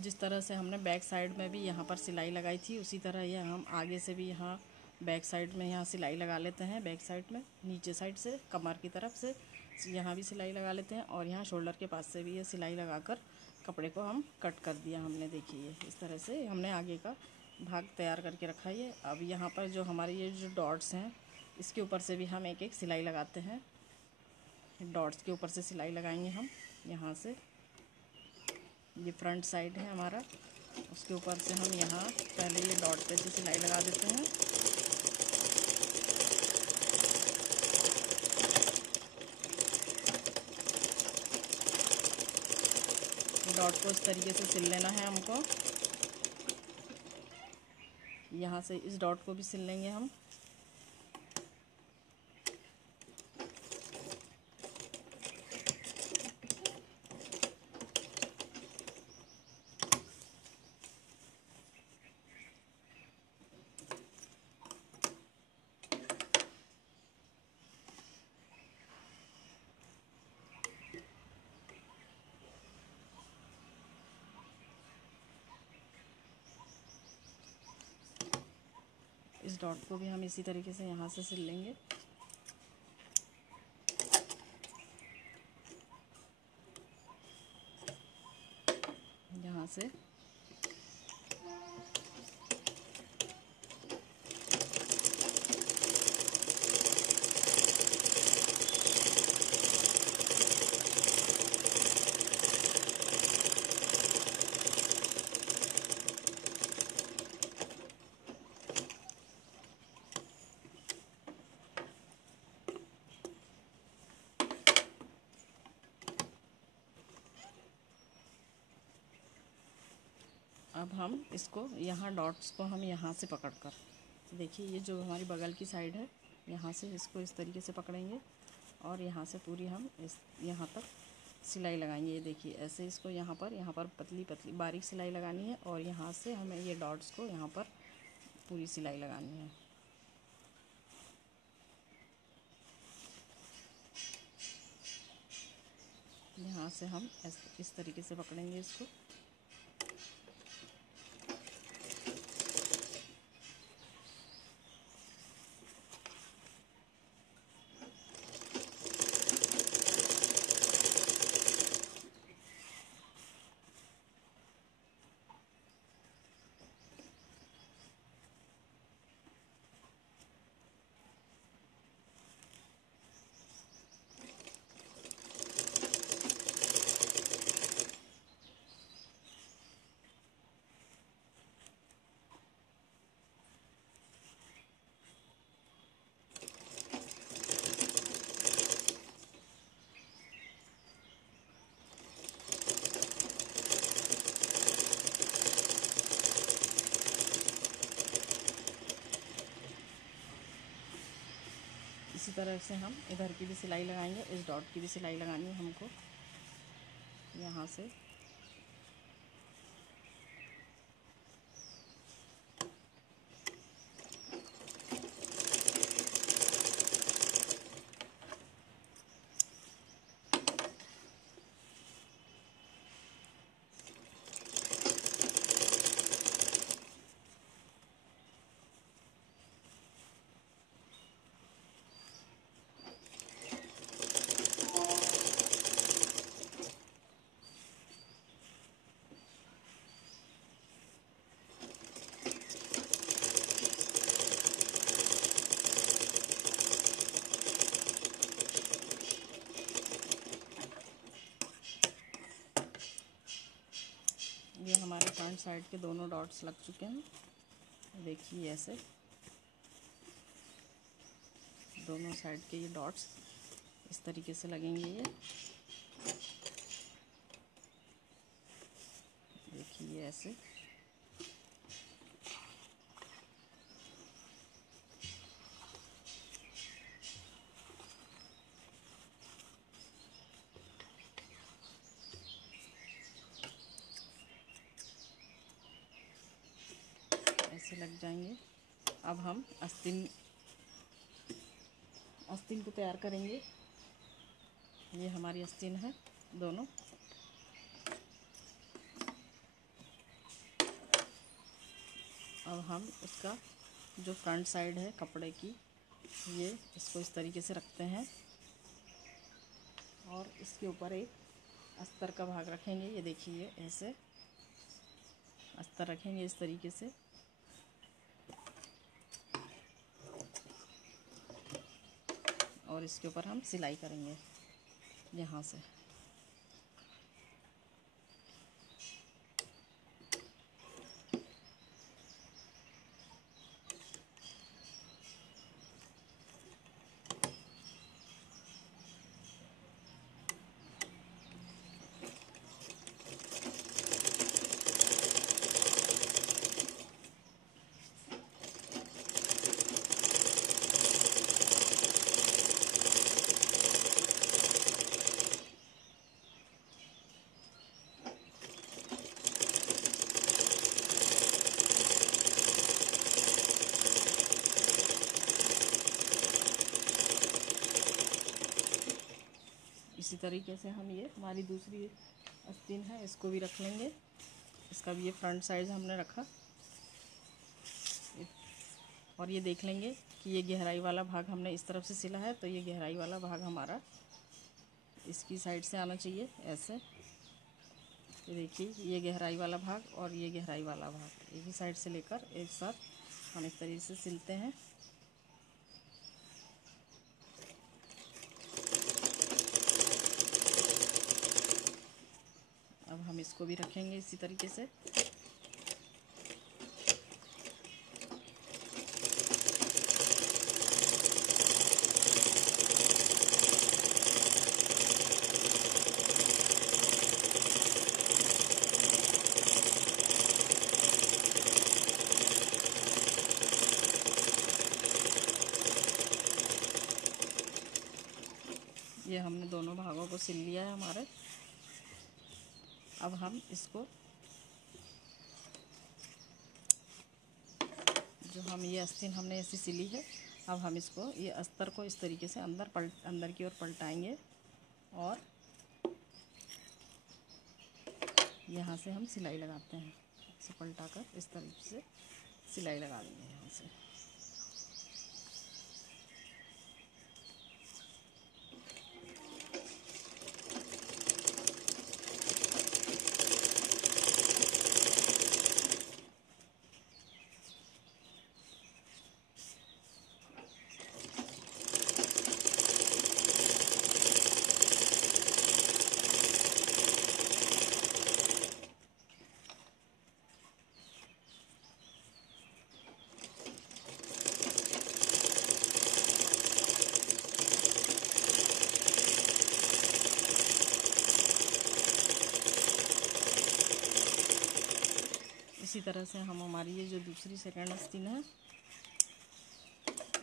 जिस तरह से हमने बैक साइड में भी यहाँ पर सिलाई लगाई थी, उसी तरह ये हम आगे से भी यहाँ बैक साइड में यहाँ सिलाई लगा लेते हैं। बैक साइड में नीचे साइड से कमर की तरफ से यहाँ भी सिलाई लगा लेते हैं, और यहाँ शोल्डर के पास से भी ये सिलाई लगाकर कपड़े को हम कट कर दिया हमने। देखिए इस तरह से हमने आगे का भाग तैयार करके रखा है। अब यहाँ पर जो हमारे ये जो डॉट्स हैं, इसके ऊपर से भी हम एक एक सिलाई लगाते हैं। डॉट्स के ऊपर से सिलाई लगाएंगे हम यहाँ से। ये फ्रंट साइड है हमारा, उसके ऊपर से हम यहाँ पहले ये डॉट पे से सिलाई लगा देते हैं। डॉट को इस तरीके से सिल लेना है हमको। यहाँ से इस डॉट को भी सिल लेंगे हम। इस डॉट को भी हम इसी तरीके से यहाँ से सिल लेंगे। यहाँ से अब हम इसको यहाँ डॉट्स को हम यहाँ से पकड़कर, देखिए ये जो हमारी बगल की साइड है, यहाँ से इसको इस तरीके से पकड़ेंगे और यहाँ से पूरी हम इस यहाँ तक सिलाई लगाएंगे। ये देखिए ऐसे इसको यहाँ पर पतली पतली बारीक सिलाई लगानी है, और यहाँ से हमें ये डॉट्स को यहाँ पर पूरी सिलाई लगानी है। यहाँ से हम इस तरीके से पकड़ेंगे इसको। इसी तरह से हम इधर की भी सिलाई लगाएंगे। इस डॉट की भी सिलाई लगानी है हमको यहाँ से। ये हमारे फ्रंट साइड के दोनों डॉट्स लग चुके हैं। देखिए ऐसे दोनों साइड के ये डॉट्स इस तरीके से लगेंगे। ये देखिए ऐसे। ऐसे लग जाएंगे। अब हम आस्तीन को तैयार करेंगे। ये हमारी आस्तीन है दोनों। हम उसका जो फ्रंट साइड है कपड़े की, ये इसको इस तरीके से रखते हैं और इसके ऊपर एक अस्तर का भाग रखेंगे। ये देखिए ऐसे अस्तर रखेंगे इस तरीके से। और इसके ऊपर हम सिलाई करेंगे यहाँ से। इसी तरीके से हम ये हमारी दूसरी आस्तीन है इसको भी रख लेंगे। इसका भी ये फ्रंट साइज हमने रखा और ये देख लेंगे कि ये गहराई वाला भाग हमने इस तरफ से सिला है, तो ये गहराई वाला भाग हमारा इसकी साइड से आना चाहिए ऐसे। ये देखिए ये गहराई वाला भाग और ये गहराई वाला भाग एक ही साइड से लेकर एक साथ हम इस तरीके से सिलते हैं। अब हम इसको भी रखेंगे इसी तरीके से। ये हमने दोनों भागों को सिल लिया है हमारे। अब हम इसको जो हम ये आस्तीन हमने ऐसी सिली है, अब हम इसको ये अस्तर को इस तरीके से अंदर की ओर पलटाएंगे और यहाँ से हम सिलाई लगाते हैं। इसे पलटाकर इस तरीके से सिलाई लगा देंगे यहाँ से। इसी तरह से हम हमारी ये जो दूसरी सेकंड आस्तीन है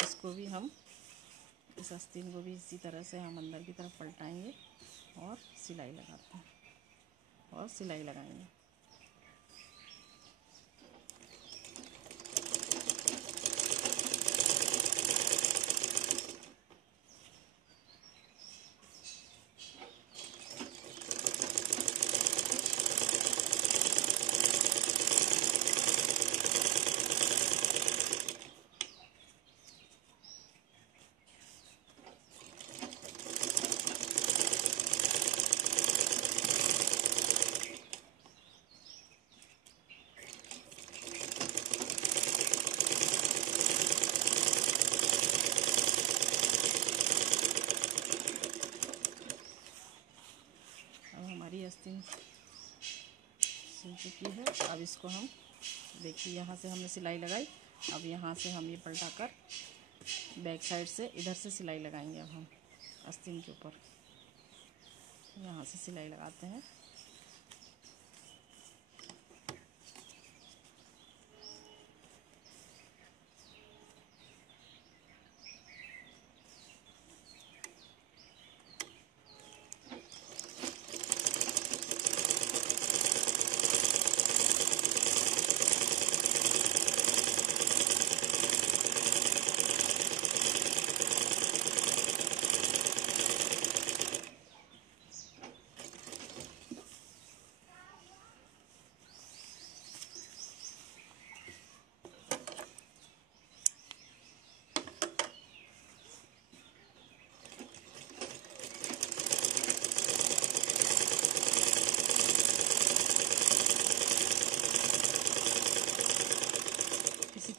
इसको भी हम इस आस्तीन को भी इसी तरह से हम अंदर की तरफ पलटाएंगे और सिलाई लगाते हैं और सिलाई लगाएंगे। आस्तीन सिल चुकी है। अब इसको हम देखिए यहाँ से हमने सिलाई लगाई। अब यहाँ से हम ये पलटाकर बैक साइड से इधर से सिलाई लगाएंगे। अब हम आस्तीन के ऊपर यहाँ से सिलाई लगाते हैं।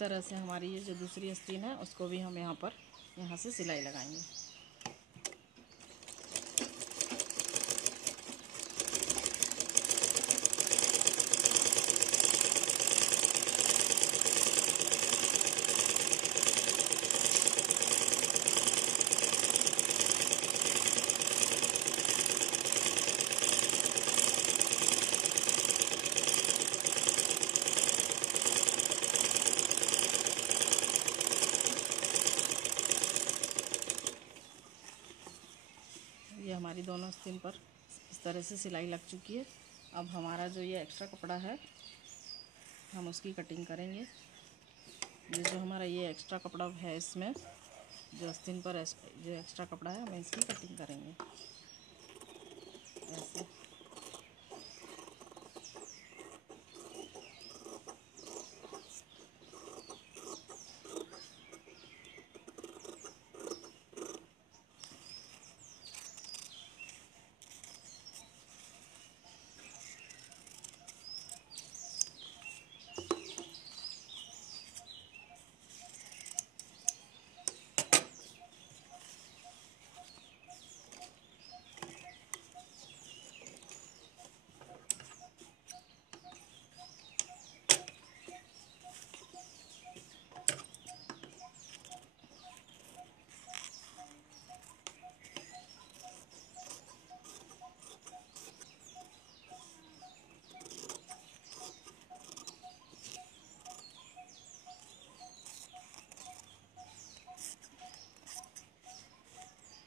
तरह से हमारी ये जो दूसरी आस्तीन है उसको भी हम यहाँ से सिलाई लगाएंगे। ये हमारी दोनों आस्तीन पर इस तरह से सिलाई लग चुकी है। अब हमारा जो ये एक्स्ट्रा कपड़ा है हम उसकी कटिंग करेंगे। ये जो हमारा ये एक्स्ट्रा कपड़ा है इसमें जो आस्तीन पर जो एक्स्ट्रा कपड़ा है हम इसकी कटिंग करेंगे ऐसे।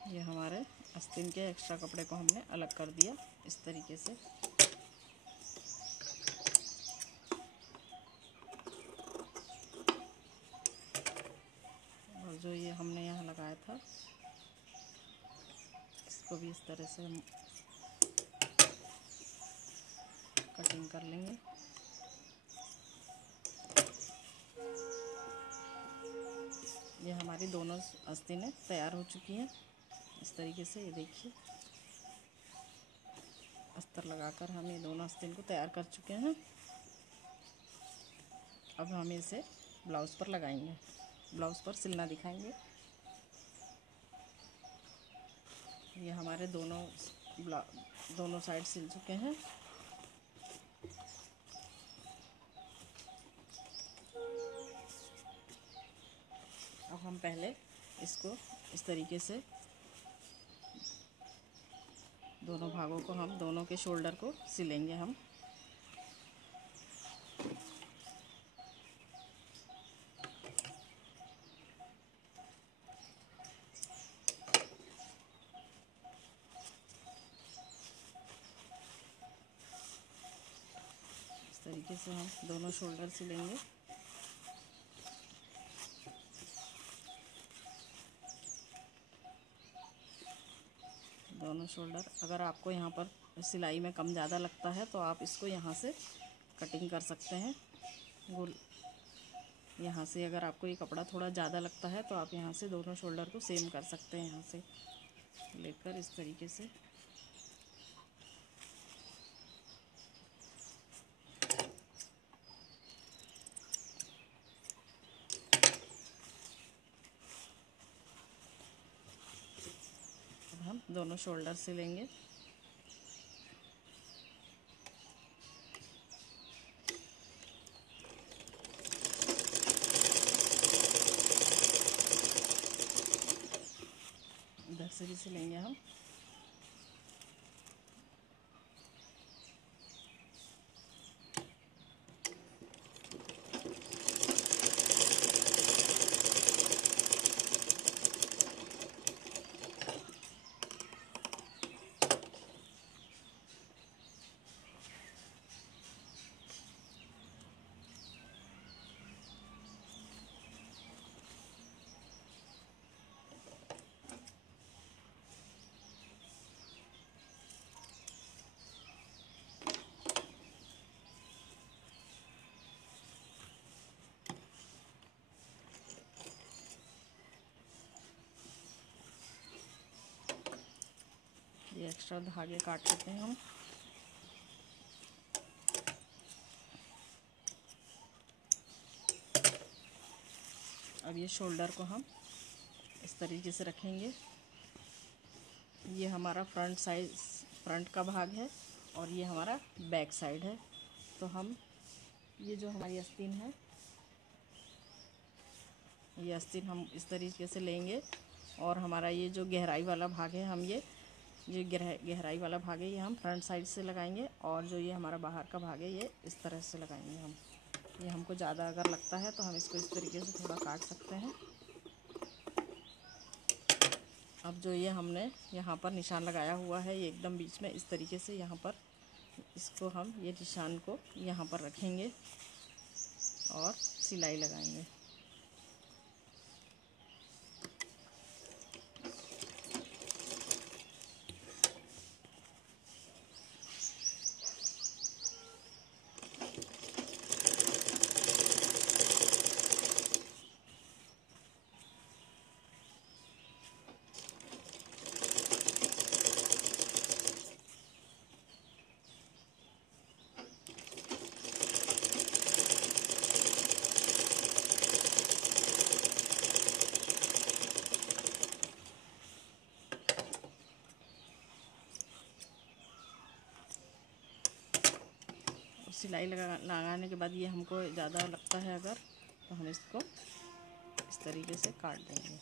ये हमारे आस्तीन के एक्स्ट्रा कपड़े को हमने अलग कर दिया इस तरीके से। और जो ये हमने यहाँ लगाया था इसको भी इस तरह से हम कटिंग कर लेंगे। ये हमारी दोनों आस्तीनें तैयार हो चुकी हैं इस तरीके से। ये देखिए अस्तर लगाकर हम ये दोनों आस्तीन को तैयार कर चुके हैं। अब हम इसे ब्लाउज़ पर लगाएंगे, ब्लाउज़ पर सिलना दिखाएंगे। ये हमारे दोनों साइड सिल चुके हैं। अब हम पहले इसको इस तरीके से दोनों भागों को हम दोनों के शोल्डर को सिलेंगे हम। इस तरीके से हम दोनों शोल्डर सिलेंगे। दोनों शोल्डर, अगर आपको यहाँ पर सिलाई में कम ज़्यादा लगता है तो आप इसको यहाँ से कटिंग कर सकते हैं गोल। यहाँ से अगर आपको ये कपड़ा थोड़ा ज़्यादा लगता है तो आप यहाँ से दोनों शोल्डर को सेम कर सकते हैं, यहाँ से लेकर इस तरीके से। अब हम दोनों शोल्डर सिलेंगे। इधर से भी सिलेंगे हम। ये एक्स्ट्रा धागे काट लेते हैं हम। अब ये शोल्डर को हम इस तरीके से रखेंगे। ये हमारा फ्रंट का भाग है और ये हमारा बैक साइड है। तो हम ये जो हमारी आस्तीन है, ये आस्तीन हम इस तरीके से लेंगे और हमारा ये जो गहराई वाला भाग है, हम ये जो गहराई वाला भाग है ये हम फ्रंट साइड से लगाएंगे और जो ये हमारा बाहर का भाग है ये इस तरह से लगाएंगे हम। ये हमको ज़्यादा अगर लगता है तो हम इसको इस तरीके से थोड़ा काट सकते हैं। अब जो ये हमने यहाँ पर निशान लगाया हुआ है, ये एकदम बीच में इस तरीके से यहाँ पर इसको हम ये निशान को यहाँ पर रखेंगे और सिलाई लगाएंगे। सिलाई लगाने के बाद ये हमको ज़्यादा लगता है अगर, तो हम इसको इस तरीके से काट देंगे।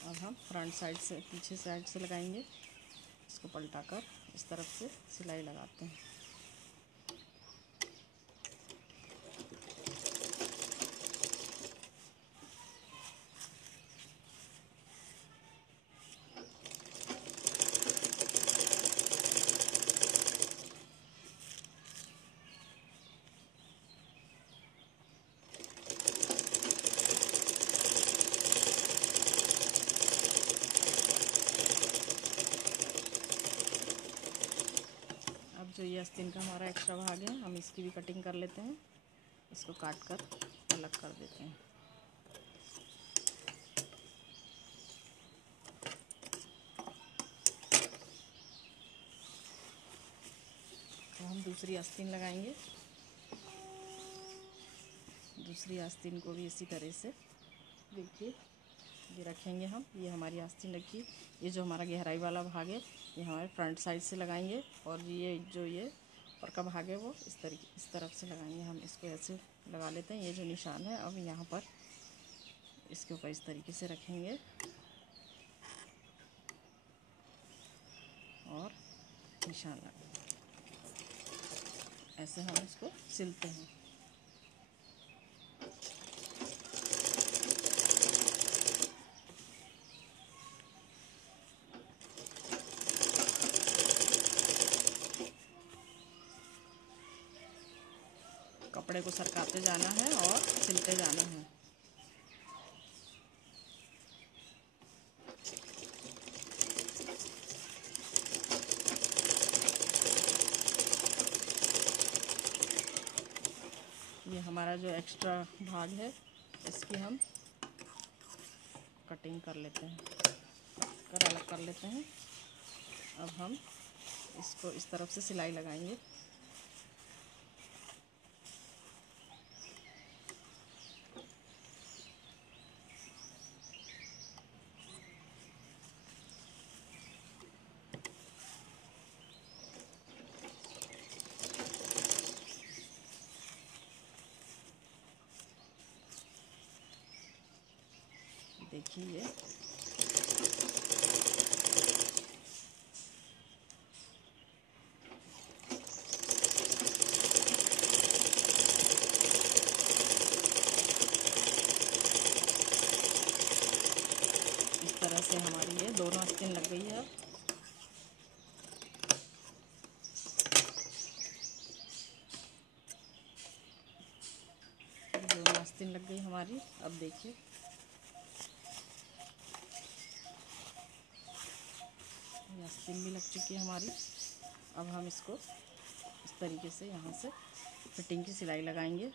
अब हम फ्रंट साइड से पीछे साइड से लगाएंगे, इसको पलटाकर इस तरफ से सिलाई लगाते हैं। जो ये आस्तीन का हमारा एक्स्ट्रा भाग है, हम इसकी भी कटिंग कर लेते हैं। इसको काट कर अलग कर देते हैं। तो हम दूसरी आस्तीन लगाएंगे। दूसरी आस्तीन को भी इसी तरह से देखिए ये रखेंगे हम। ये हमारी आस्तीन रखी, ये जो हमारा गहराई वाला भाग है ये हमारे फ्रंट साइड से लगाएंगे और ये जो ये ऊपर का भाग है वो इस तरफ से लगाएंगे। हम इसको ऐसे लगा लेते हैं। ये जो निशान है अब यहाँ पर इसके ऊपर इस तरीके से रखेंगे और निशान लगाएंगे। ऐसे हम इसको सिलते हैं। कपड़े को सरकाते जाना है और सिलते जाना है। ये हमारा जो एक्स्ट्रा भाग है इसकी हम कटिंग कर लेते हैं, कर अलग कर लेते हैं। अब हम इसको इस तरफ से सिलाई लगाएंगे। देखिए इस तरह से हमारी ये दोनों आस्तीन लग गई है। दोनों आस्तीन लग गई हमारी। अब देखिए आस्तीन भी लग चुकी है हमारी। अब हम इसको इस तरीके से यहाँ से फिटिंग की सिलाई लगाएंगे।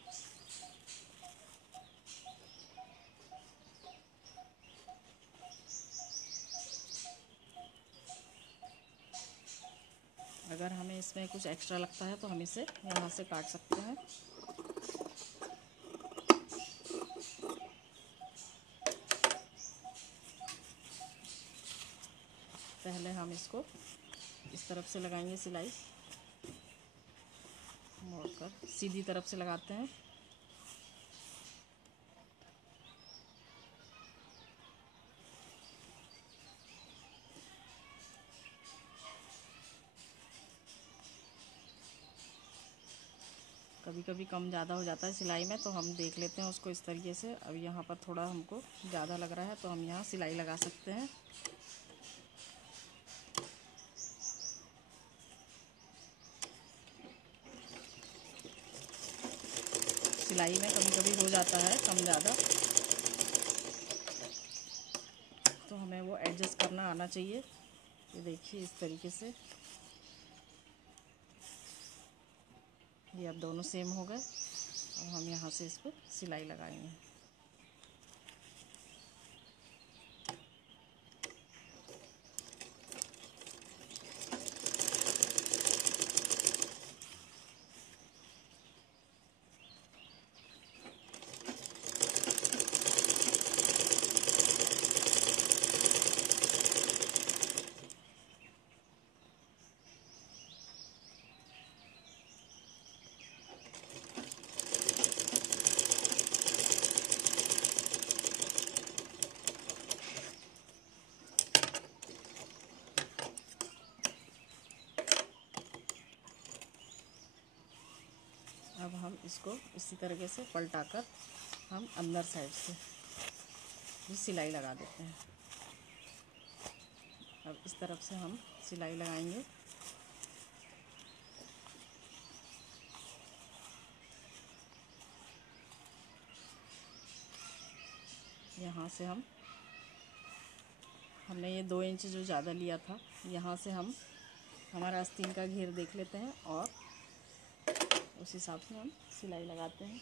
अगर हमें इसमें कुछ एक्स्ट्रा लगता है तो हम इसे यहाँ से काट सकते हैं। पहले हम इसको इस तरफ से लगाएंगे, सिलाई मोड़कर सीधी तरफ से लगाते हैं। कभी कभी कम ज़्यादा हो जाता है सिलाई में, तो हम देख लेते हैं उसको इस तरीके से। अब यहाँ पर थोड़ा हमको ज़्यादा लग रहा है तो हम यहाँ सिलाई लगा सकते हैं। सिलाई में कभी कभी हो जाता है कम ज़्यादा, तो हमें वो एडजस्ट करना आना चाहिए। ये देखिए इस तरीके से ये अब दोनों सेम हो गए। अब हम यहाँ से इस पर सिलाई लगाएंगे। अब हम इसको इसी तरीके से पलटाकर हम अंदर साइड से भी सिलाई लगा देते हैं। अब इस तरफ से हम सिलाई लगाएंगे। यहाँ से हमने ये 2 इंच जो ज़्यादा लिया था, यहाँ से हम हमारा आस्तीन का घेर देख लेते हैं और उस हिसाब से हम सिलाई लगाते हैं।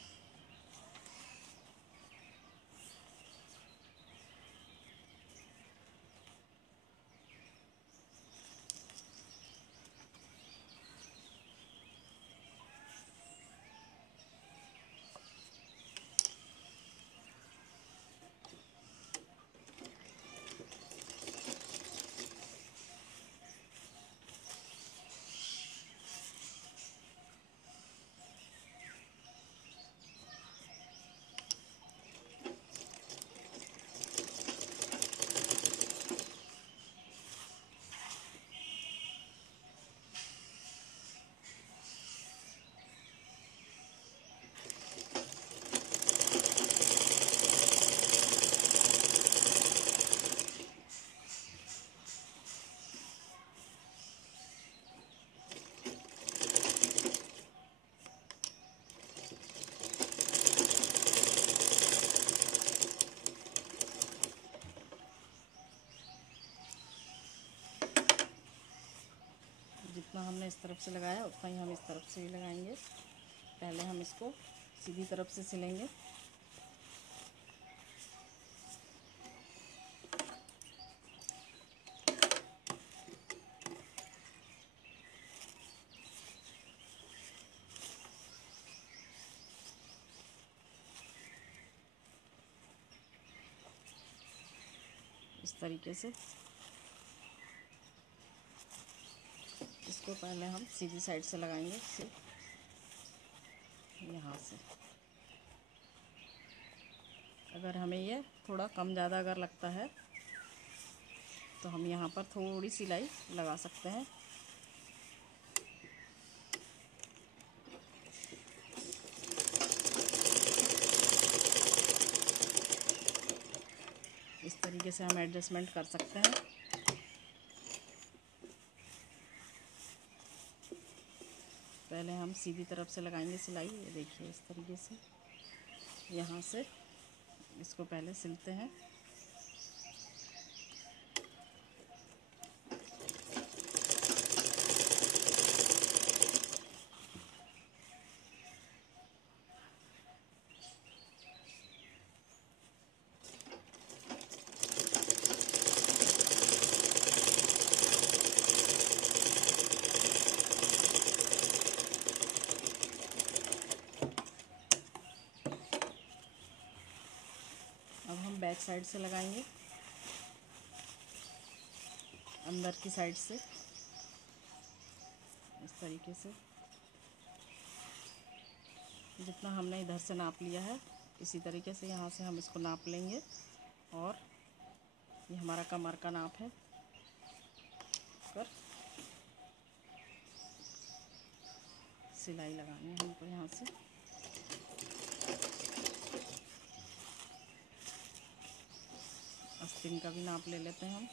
जितना हमने इस तरफ से लगाया उतना ही हम इस तरफ से भी लगाएंगे। पहले हम इसको सीधी तरफ से सिलेंगे। इस तरीके से इसको पहले हम सीधी साइड से लगाएंगे, यहाँ से। अगर हमें ये थोड़ा कम ज़्यादा अगर लगता है तो हम यहाँ पर थोड़ी सिलाई लगा सकते हैं। इस तरीके से हम एडजस्टमेंट कर सकते हैं। पहले हम सीधी तरफ से लगाएंगे सिलाई। ये देखिए इस तरीके से यहाँ से इसको पहले सिलते हैं। साइड से लगाएंगे, अंदर की साइड से इस तरीके से। जितना हमने इधर से नाप लिया है इसी तरीके से यहाँ से हम इसको नाप लेंगे। और ये हमारा कमर का नाप है। कर सिलाई लगानी है हमको यहाँ से। आस्तीन का भी नाप ले लेते हैं हम।